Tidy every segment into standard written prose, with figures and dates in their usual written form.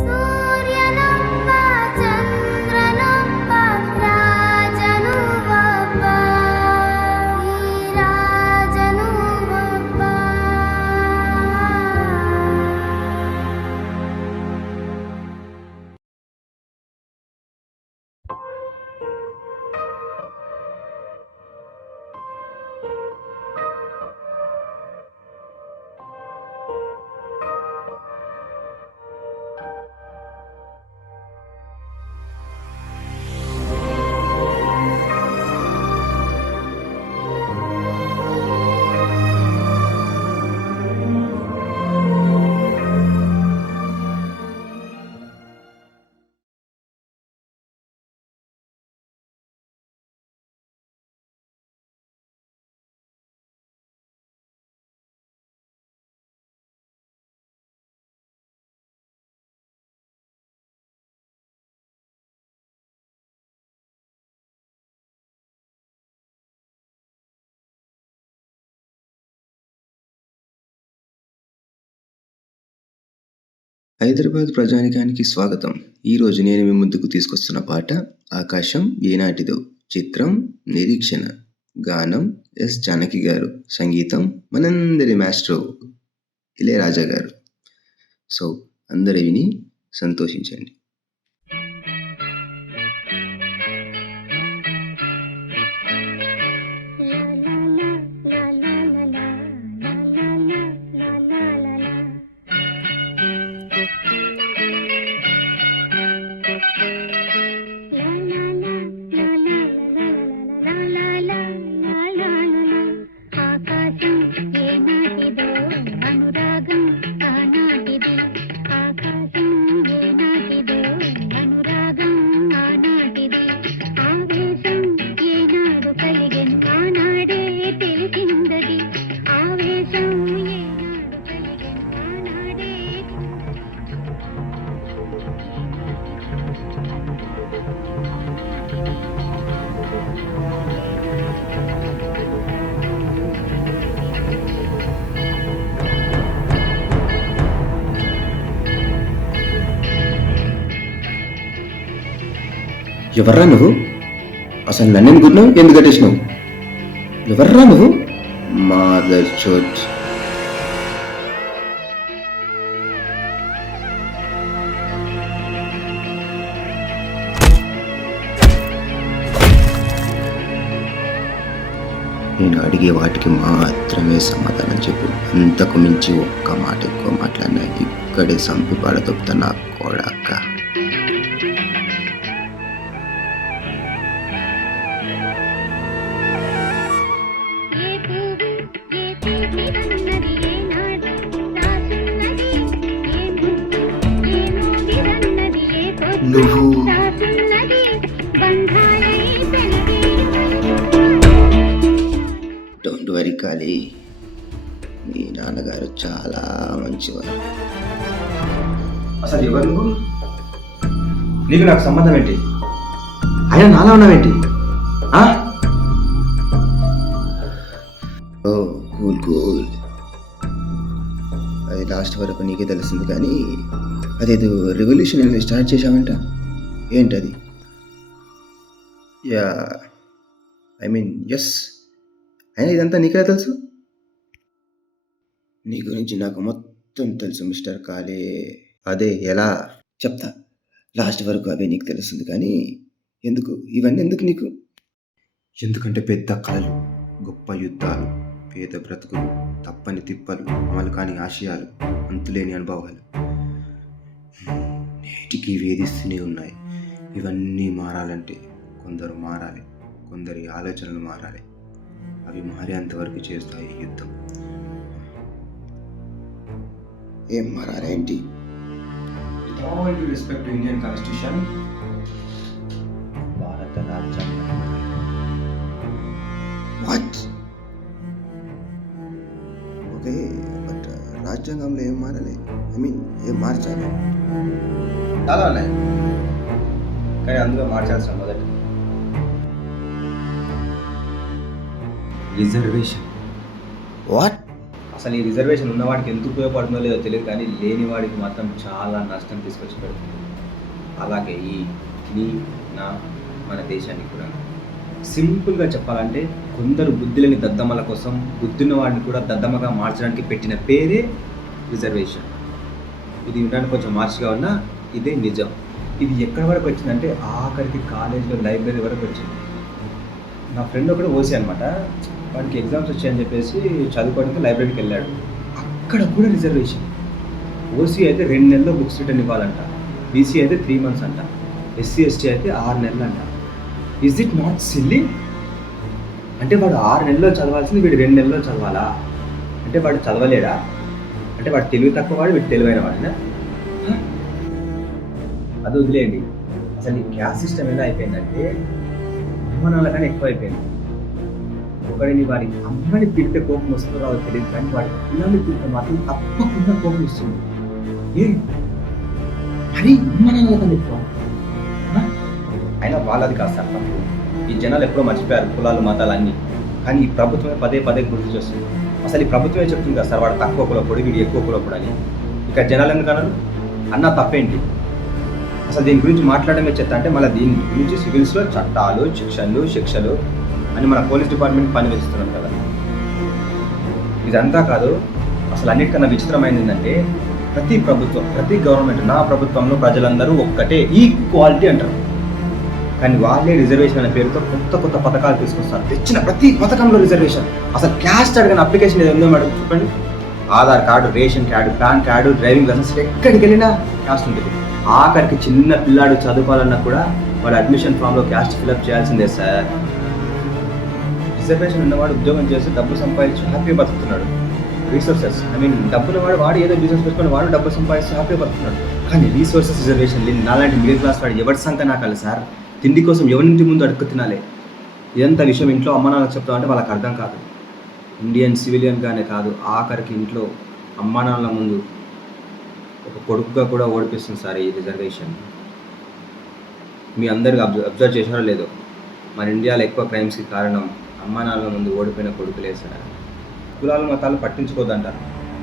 సూర్యనొప్ప చంద్రనొప్ప రాజనువొప్ప ఈ రాజనువొప్ప. హైదరాబాద్ ప్రజానికానికి స్వాగతం. ఈరోజు నేను మీ ముందుకు తీసుకొస్తున్న పాట ఆకాశం ఏనాటిదో, చిత్రం నిరీక్షణ, గానం ఎస్ జానకి గారు, సంగీతం మనందరి మాస్ట్రో ఇళయరాజా గారు. సో అందరు విని సంతోషించండి. ఎవర్రా నువ్వు? అసలు నన్ను ఎందుకున్నావు? ఎందుకు కట్టేసినావు? ఎవర్రా నువ్వు? మాదర్ చోట్. నేను అడిగే వాటికి మాత్రమే సమాధానం చెప్పు. అంతకు మించి ఒక్క మాట ఎక్కువ మాట్లాడినా ఇక్కడే సంపి పడదొప్తా నా కొడక్క. నువ్వు డోంట్ వరీ కాళీ, మీ నాన్నగారు చాలా మంచివారు. అసలు ఎవరు నువ్వు? నీకు నాకు సంబంధం ఏంటి? ఆయన నాలా ఉన్నావేంటి? ఓ కూల్ కూల్, అది లాస్ట్ వరకు నీకే తెలిసింది. కానీ అదేదో రెవల్యూషన్ అనేది స్టార్ట్ చేశావంట, ఏంటది? యా ఎస్, అయినా ఇదంతా నీకే తెలుసు? నీ గురించి నాకు మొత్తం తెలుసు మిస్టర్ కాళే. అదే ఎలా చెప్తా, లాస్ట్ వరకు అవే నీకు తెలుస్తుంది. కానీ ఎందుకు ఇవన్నీ ఎందుకు నీకు? ఎందుకంటే పెద్ద కళలు, గొప్ప యుద్ధాలు, పేద బ్రతుకులు, తప్పని తిప్పలు, అమలు కాని ఆశయాలు, అంతులేని అనుభవాలు నేటికి వేధిస్తూనే ఉన్నాయి. ఇవన్నీ మారాలంటే కొందరు మారాలి, కొందరి ఆలోచనలు మారాలి. అవి మారేంతవరకు చేస్తాయి యుద్ధం. ఏం మారాలేంటి? With all due respect to Indian Constitution, భారత రాజ్యాంగం. వాట్? ఓకే, బట్ రాజ్యాంగంలో ఏం మారాలి? ఏం మార్చాలి? చాలా ఉన్నాయి, కానీ అందులో మార్చాల్సిన మొదటి రిజర్వేషన్. వాట్? అసలు ఈ రిజర్వేషన్ ఉన్నవాడికి ఎంత ఉపయోగపడుతుందో లేదో తెలియదు, కానీ లేని వాడికి మాత్రం చాలా నష్టం తీసుకొచ్చి పెడుతుంది. అలాగే నీ నా మన దేశానికి కూడా సింపుల్గా చెప్పాలంటే కొందరు బుద్ధులేని దద్దమ్మల కోసం బుద్ధున్న వాడిని కూడా దద్దమ్మగా మార్చడానికి పెట్టిన పేరే రిజర్వేషన్. ఇది వినడానికి కొంచెం మార్చిగా ఉన్నా ఇదే నిజం. ఇది ఎక్కడి వరకు వచ్చిందంటే ఆఖరికి కాలేజీలో లైబ్రరీ వరకు వచ్చింది. నా ఫ్రెండ్ ఒకడు ఓసీ అనమాట, వాడికి ఎగ్జామ్స్ వచ్చాయని చెప్పేసి చదువుకోవడానికి లైబ్రరీకి వెళ్ళాడు. అక్కడ కూడా రిజర్వేషన్. ఓసీ అయితే 2 నెలల్లో బుక్స్ రిటర్న్ ఇవ్వాలంట, బీసీ అయితే 3 months అంట, ఎస్సీ ఎస్టీ అయితే 6 నెలలు అంట. Is it not silly? అంటే వాడు 6 నెలల్లో చదవాల్సింది వీడు 2 నెలల్లో చదవాలా? అంటే వాడు చదవలేడా? అంటే వాడు తెలివి తక్కువ వాడు, వీడు తెలివైన వాడినా? అది వదిలేయండి. అసలు ఈ క్యాస్ట్ సిస్టమ్ ఎలా అయిపోయిందంటే అమ్మ నాన్న కానీ ఎక్కువ అయిపోయింది. ఒకడిని వాడి అమ్మని తిడితే కోపం వస్తుందో రాదో తెలియదు, కానీ వాడి పిల్లల్ని తిడితే మాత్రం తప్పకుండా కోపం వస్తుంది. మరి అమ్మ నాన్న కానీ ఎక్కువ అయినా వాళ్ళది కాదు సార్ తప్పు. ఈ జనాలు ఎప్పుడో మర్చిపోయారు కులాలు మతాలు అన్నీ, కానీ ఈ ప్రభుత్వమే పదే పదే గుర్తు చేస్తుంది. అసలు ఈ ప్రభుత్వమే చెప్తుంది కదా సార్, వాడు తక్కువ కులపొడి వీడు ఎక్కువ కులపొడి అని. ఇక జనాలు ఎందుకు అన్నారు? అన్న తప్పేంటి? అసలు దీని గురించి మాట్లాడమే చెత్త అంటే మళ్ళీ దీని గురించి సివిల్స్లో చట్టాలు శిక్షలు అని మన పోలీస్ డిపార్ట్మెంట్ పని వేస్తున్నాం కదా. ఇదంతా కాదు, అసలు అన్నిటికన్నా విచిత్రమైనది ఏంటంటే ప్రతి ప్రభుత్వం, ప్రతి గవర్నమెంట్ నా ప్రభుత్వంలో ప్రజలందరూ ఒక్కటే ఈక్వాలిటీ అంటారు, కానీ వాళ్ళే రిజర్వేషన్ అనే పేరుతో కొత్త పథకాలు తీసుకొస్తారు. తెచ్చిన ప్రతి పథకంలో రిజర్వేషన్. అసలు క్యాస్ట్ అడిగిన అప్లికేషన్ ఏదో ఉందో మేడం చెప్పండి. Aadhaar card, ration card, PAN card, driving licence ఎక్కడికి వెళ్ళినా క్యాస్ట్ ఉంటుంది. ఆఖరికి చిన్న పిల్లాడు చదువుకోవాలన్నా కూడా వాడు అడ్మిషన్ ఫామ్లో క్యాస్ట్ ఫిల్అప్ చేయాల్సిందే సార్. రిజర్వేషన్ ఉన్నవాడు ఉద్యోగం చేసి డబ్బు సంపాదించి హ్యాపీగా బతుకుతున్నాడు. రిసోర్సెస్ డబ్బున్న వాడు ఏదో బిజినెస్ పెట్టుకుని వాడు డబ్బు సంపాదించి హ్యాపీగా బతుకుతున్నాడు. కానీ రిసోర్సెస్ రిజర్వేషన్ లేని నాలాంటి మిడిల్ క్లాస్ వాడు ఎవరి సంఖ్య నాకాలి సార్? తిండి కోసం ఎవరింటి ముందు అడుక్కు తినాలి? ఇదంతా విషయం ఇంట్లో అమ్మ నాన్నకు చెప్తామంటే వాళ్ళకి అర్థం కాదు. ఇండియన్ సివిలియన్గానే కాదు, ఆఖరికి ఇంట్లో అమ్మ నాన్నల ముందు ఒక కొడుకుగా కూడా ఓడిపిస్తుంది సార్ ఈ రిజర్వేషన్. మీ అందరికి అబ్జర్వ్ చేశారో లేదో, మన ఇండియాలో ఎక్కువ క్రైమ్స్కి కారణం అమ్మా నాన్నల ముందు ఓడిపోయిన కొడుకులే సార్. కులాలు మతాలు పట్టించుకోదంటారు,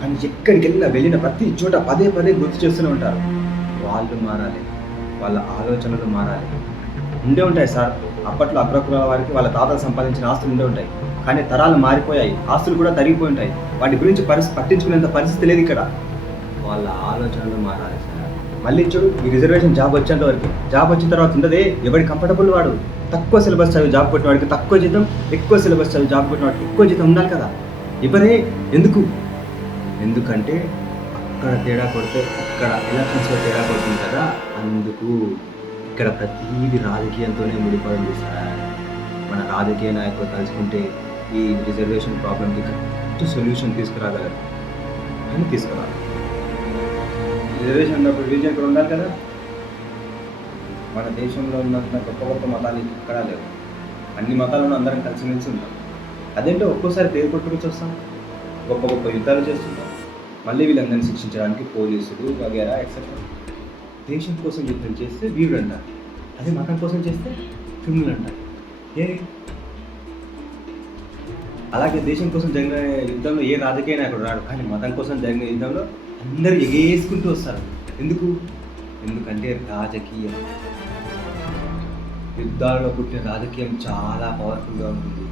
కానీ ఎక్కడికి వెళ్ళిన ప్రతి చోట పదే గుర్తు చేస్తూనే ఉంటారు. వాళ్ళు మారాలి, వాళ్ళ ఆలోచనలు మారాలి. ఉండే ఉంటాయి సార్, అప్పట్లో అగ్రకులాల వారికి వాళ్ళ తాతలు సంపాదించిన ఆస్తులు ఉండే ఉంటాయి, కానీ తరాలు మారిపోయాయి, ఆస్తులు కూడా తరిగిపోయి ఉంటాయి. వాటి గురించి పట్టించుకునేంత పరిస్థితి లేదు ఇక్కడ. వాళ్ళ ఆలోచనలు మారాలి సార్. మళ్ళీ చూడు, ఈ రిజర్వేషన్ జాబ్ వచ్చేంత వరకు, జాబ్ వచ్చిన తర్వాత ఉండదే ఎవరి కంఫర్టబుల్ వాడు. తక్కువ సిలబస్ చదివి జాబ్ కొట్టిన వాడికి తక్కువ జీతం, ఎక్కువ సిలబస్ చదివి జాబ్ కొట్టిన వాడికి ఎక్కువ జీతం ఉండాలి కదా. ఇవరే ఎందుకంటే అక్కడ తేడా కొడితే ఇక్కడ ఎలక్షన్స్లో తేడా కొడుతుంది కదా, అందుకు. ఇక్కడ ప్రతిదీ రాజకీయంతోనే ముడిపడింది సార్. మన రాజకీయ నాయకులు తలుచుకుంటే ఈ రిజర్వేషన్ ప్రాబ్లంకి కరెక్ట్ సొల్యూషన్ తీసుకురాగలరు, అని తీసుకురాలి. రిజర్వేషన్ ఉన్నప్పుడు రిలీజియన్ ఇక్కడ ఉండాలి కదా. మన దేశంలో ఉన్నంత గొప్ప మతాలు ఎక్కడా లేవు. అన్ని మతాలను అందరం కలిసిమెలిసి ఉంటాం. అదేంటో ఒక్కోసారి పేరు కొట్టుకొచ్చి వస్తాం, గొప్ప యుద్ధాలు చేస్తుంటాం. మళ్ళీ వీళ్ళందరినీ శిక్షించడానికి పోలీసులు వగేరా ఎక్సెట్రా. దేశం కోసం యుద్ధం చేస్తే వీరుడు అంటారు, అదే మతం కోసం చేస్తే క్రిమినల్ అంటారు. అలాగే దేశం కోసం జరిగిన యుద్ధంలో ఏ రాజకీయ నాయకుడు రాడు, కానీ మతం కోసం జరిగిన యుద్ధంలో అందరూ ఎగేసుకుంటూ వస్తారు. ఎందుకంటే రాజకీయం, యుద్ధాలలో పుట్టిన రాజకీయం చాలా పవర్ఫుల్గా ఉంటుంది.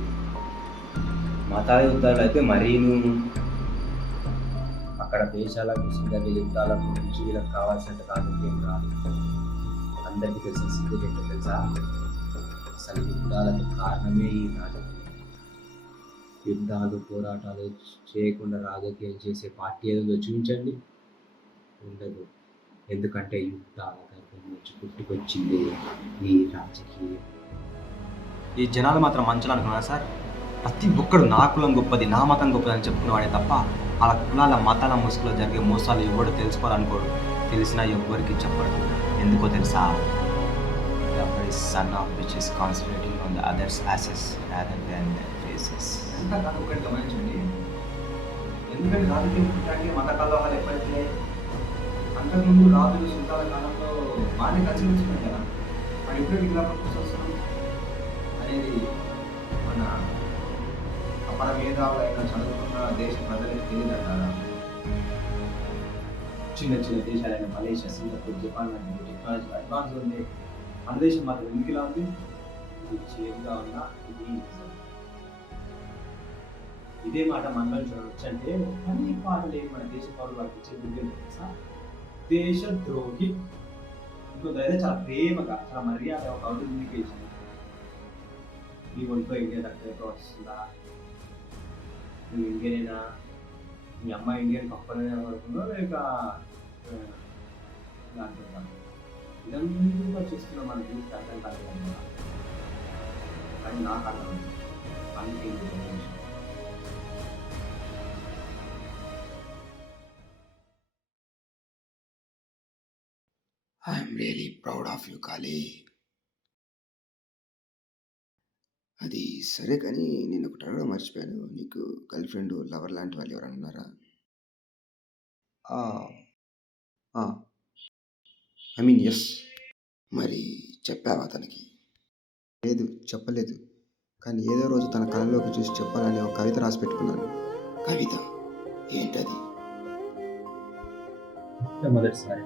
మతాల యుద్ధాలు అయితే మరీను. అక్కడ దేశాల కోసం జరిగే యుద్ధాల గురించి వీళ్ళకి కావాల్సినంత రాజకీయం రాదు. అందరికీ తెలిసిన సీక్రెట్ ఏంటో తెలుసా? అసలు యుద్ధాలకు కారణమే ఈ రాజకీయం. యుద్ధాలు పోరాటాలు చేయకుండా రాజకీయం చేసే పార్టీ ఏదో చూపించండి, ఉండదు. ఎందుకంటే యుద్ధాల గర్భం నుంచి పుట్టుకొచ్చింది ఈ రాజకీయం. ఈ జనాలు మాత్రం మంచులు అనుకున్నారు సార్. ప్రతి ఒక్కడు నా కులం గొప్పది, నా మతం గొప్పది అని చెప్పుకునేవాడే తప్ప అలా కులాల మతాల ముసుగులో జరిగే మోసాలు ఎవడు తెలుసుకోవాలనుకోడు. తెలిసినా ఎవ్వరికి చెప్పడు. ఎందుకో తెలుసా? Son of which is concentrating on the others asses rather than their faces. అంతా కాదు, ఒకటి గమనించండి. ఎందుకంటే రాజకీయం పుట్టడానికి మత కలహాలు ఎప్పుడైతే అంతకుముందు రాజులు సుల్తాల కాలంలో బాగానే కలిసి వచ్చినాయి కదా, మరి ఎప్పుడైతే ఇలా పట్టుకొస్తున్నాం అనేది మన మన మేధావులైన చదువుకున్న దేశ ప్రజలకు తెలియదంటారా? చిన్న చిన్న దేశాలైన మలేషియా, సింగపూర్, జపాన్ లాంటి టెక్నాలజీ అడ్వాన్స్ ఉంది. మన దేశం మాత్రం ఎందుకు ఇలా ఉంది? ఇది చేదుగా ఉన్నా ఇది నిజం. ఇదే మాట మనలో చూడవచ్చు అంటే అన్ని పాటలే మన దేశ పౌరులు వారికి ఇచ్చే బిడ్డలు తెలుసా? దేశద్రోహి. ఇంకొక అయితే చాలా ప్రేమగా, చాలా మర్యాద ఒక కమ్యూనికేషన్. నీ ఒంట్లో ఇండియా దగ్గర వస్తుందా? నువ్వు ఇండియనేనా? మీ అమ్మ ఇండియన్ కప్పలనే అనుకుందో లేక అంటున్నాను. ఇదంతా చూస్తున్న మన జీవితం అర్థం కాదు కానీ నాకు అర్థం అందుకే I'm really proud of you Kali. అది సరే కానీ నేను ఒకటి అడగడం మర్చిపోయాను. నీకు గర్ల్ ఫ్రెండ్, లవర్ లాంటి వాళ్ళు ఎవరైనా ఉన్నారా? I mean yes. మరి చెప్పావా తనకి? లేదు, చెప్పలేదు. కానీ ఏదో రోజు తన కళలోకి చూసి చెప్పాలని ఒక కవిత రాసి పెట్టుకున్నాను. కవిత ఏంటది? మొదటిసారి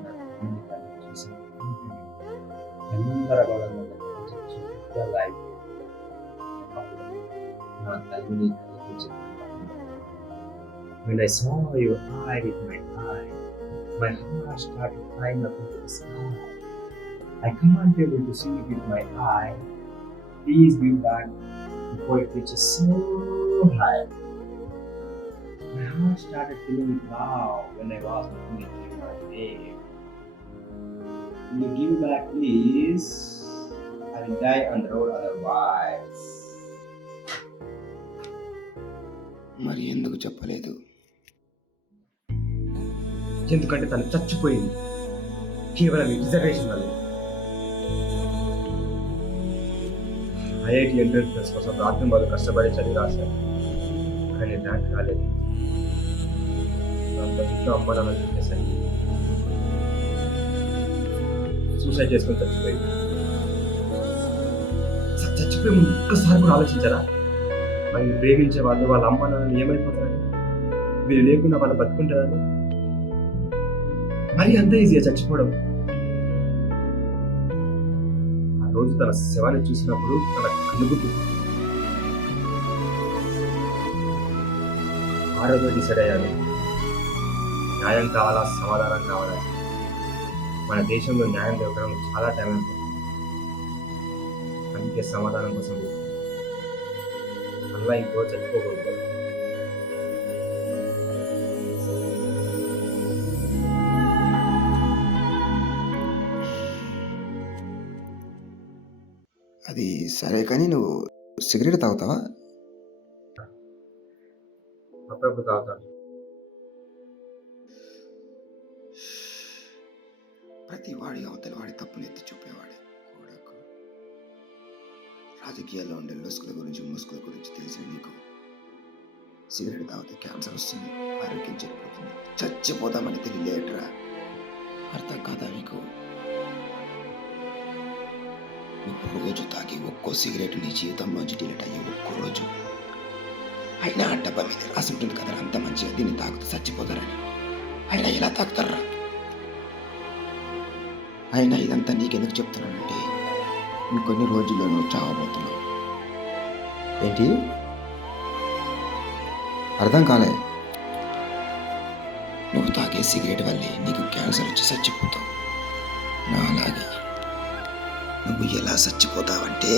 when I saw your eye with my eye, my heart started flying up into the sky. I can't be able to see it with my eye. Please give back before it reaches so high. My heart started feeling with love when I was looking at you, my babe. Will you give back, please? I will die on the road otherwise. మరి ఎందుకు చెప్పలేదు? ఎందుకంటే తను చచ్చిపోయింది కేవలం ఈ reservation వల్ల. IIT entrance కోసం రాత్రి వాళ్ళు కష్టపడి చదివి రాశారు కానీ ర్యాంక్ రాలేదు. దాంతో ఇంట్లో అమ్మ నాన్న చెప్పేశారు, సూసైడ్ చేసుకొని చచ్చిపోయింది. చచ్చిపోయి ముందు ఒక్కసారి కూడా ఆలోచించారా? వాళ్ళని ప్రేమించే వాళ్ళు వాళ్ళ అమ్మ నాన్నని ఏమైపోతారని, వీళ్ళు లేకుండా వాళ్ళు బతుకుంటారని? మరి అంత ఈజీగా చచ్చిపోవడం. ఆ రోజు తన శవాన్ని చూసినప్పుడు తన కనుగుద్దు. ఆ రోజు డిసైడ్ అయ్యాను, న్యాయం కావాలా సమాధానం కావాలా. మన దేశంలో న్యాయం దొరకడం చాలా టైం అయిపోతుంది. అందుకే సమాధానం కోసం అలా ఇంకో చచ్చిపోకూడదు. అది సరే కానీ నువ్వు సిగరెట్ తాగుతావా? అప్పుడప్పుడు తాగుతాను. ప్రతి వాడి అవతల వాడి తప్పును ఎత్తి చూపేవాడే కొడుకు. రాజకీయాల్లో ఉండే లొసుకుల గురించి ముసుకుల గురించి తెలిసిన నీకు సిగరెట్ తాగితే క్యాన్సర్ వస్తుంది, ఆరోగ్యం చెడిపోతుంది, చచ్చిపోతామని తెలియలేట్రా. అర్థం కాదా నీకు? నువ్వు రోజు తాగి ఒక్కో సిగరెట్ నీ జీవితంలోంచి డిలీట్ అయ్యే ఒక్కో రోజు. అయినా ఆ డబ్బా మీద రాసి ఉంటుంది కదా అంత మంచిగా దీన్ని తాగుతూ చచ్చిపోతారని. అయినా ఇలా తాగుతారా? అయినా ఇదంతా నీకెందుకు చెప్తున్నానంటే ఇంకొన్ని రోజుల్లో నువ్వు చావబోతున్నావు. ఏంటి అర్థం కాలే? నువ్వు తాగే సిగరెట్ వల్లే నీకు క్యాన్సర్ వచ్చి చచ్చిపోతావు. నా అలాగే నువ్వు ఎలా చచ్చిపోతావంటే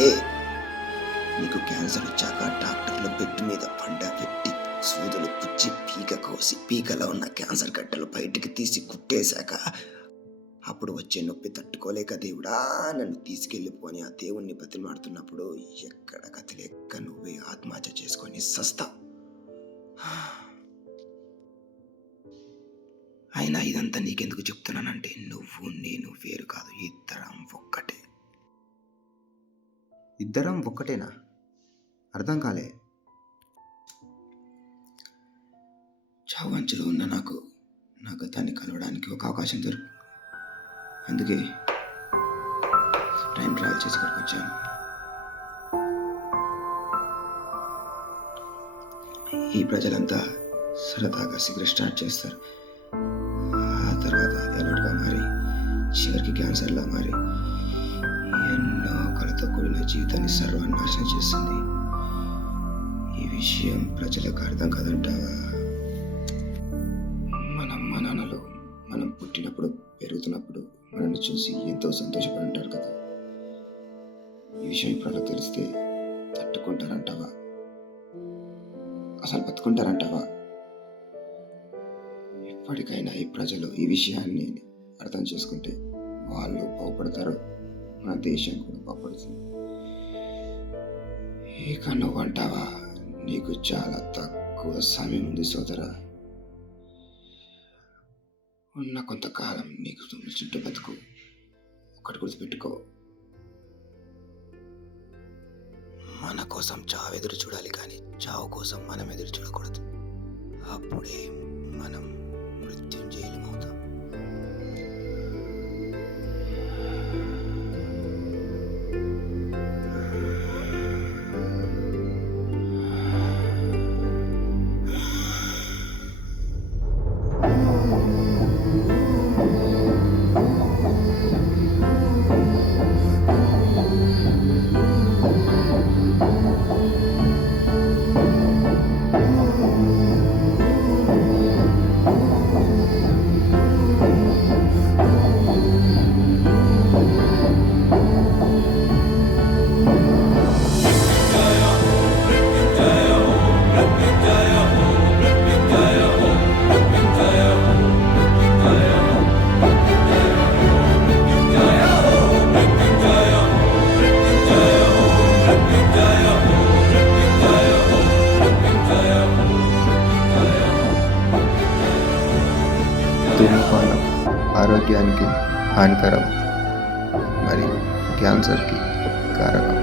నీకు క్యాన్సర్ వచ్చాక డాక్టర్లు బెడ్ మీద పెట్టి సూదులు పుచ్చి పీక కోసి పీకలో ఉన్న క్యాన్సర్ గడ్డలు బయటికి తీసి కుట్టేశాక అప్పుడు వచ్చే నొప్పి తట్టుకోలేక దేవుడా నన్ను తీసుకెళ్ళిపోని ఆ దేవుణ్ణి బతిమాడుతున్నప్పుడు ఎక్కడ గతిలేక నువ్వే ఆత్మహత్య చేసుకొని సస్తావు. అయినా ఇదంతా నీకెందుకు చెప్తున్నానంటే నువ్వు నేను వేరు కాదు, ఇద్దరం ఒక్కటే. ఇద్దరం ఒక్కటేనా? అర్థం కాలే. చావంచులో ఉన్న నాకు నా గతాన్ని కలవడానికి ఒక అవకాశం దొరికి అందుకే టైం ట్రావెల్ చేసి ఇక్కడికి వచ్చాను. ఈ ప్రజలంతా సరదాగా సిగరెట్ స్టార్ట్ చేస్తారు. ఆ తర్వాత ఎలర్ట్గా మారి చివరికి క్యాన్సర్లా మారి ఎన్నో కళతో కూడిన జీవితాన్ని సర్వనాశనం చేస్తుంది. ఈ విషయం ప్రజలకు అర్థం కాదంటావా? మన అమ్మ నాన్నలు మనం పుట్టినప్పుడు పెరుగుతున్నప్పుడు మనల్ని చూసి ఎంతో సంతోషపడి ఉంటారు కదా. ఈ విషయం ఇప్పుడు తెలిస్తే తట్టుకుంటారంటావా? అసలు బతుకుంటారంటావా? ఇప్పటికైనా ఈ ప్రజలు ఈ విషయాన్ని అర్థం చేసుకుంటే వాళ్ళు బాగుపడతారు, మన దేశం కూడా బాగుపడుతుంది. ఇక నువ్వంటావా? నీకు చాలా తక్కువ సమయం ఉంది సోదరా. ఉన్న కొంతకాలం నీకు చుట్టూ బతుకు. ఒకటి గుర్తుపెట్టుకో, మన కోసం చావు ఎదురు చూడాలి, కానీ చావు కోసం మనం ఎదురు చూడకూడదు. అప్పుడే మనం మృత్యుంజయులమవుతాం. ధూమపానం ఆరోగ్యానికి హానికరం మరియు క్యాన్సర్కి కారకం.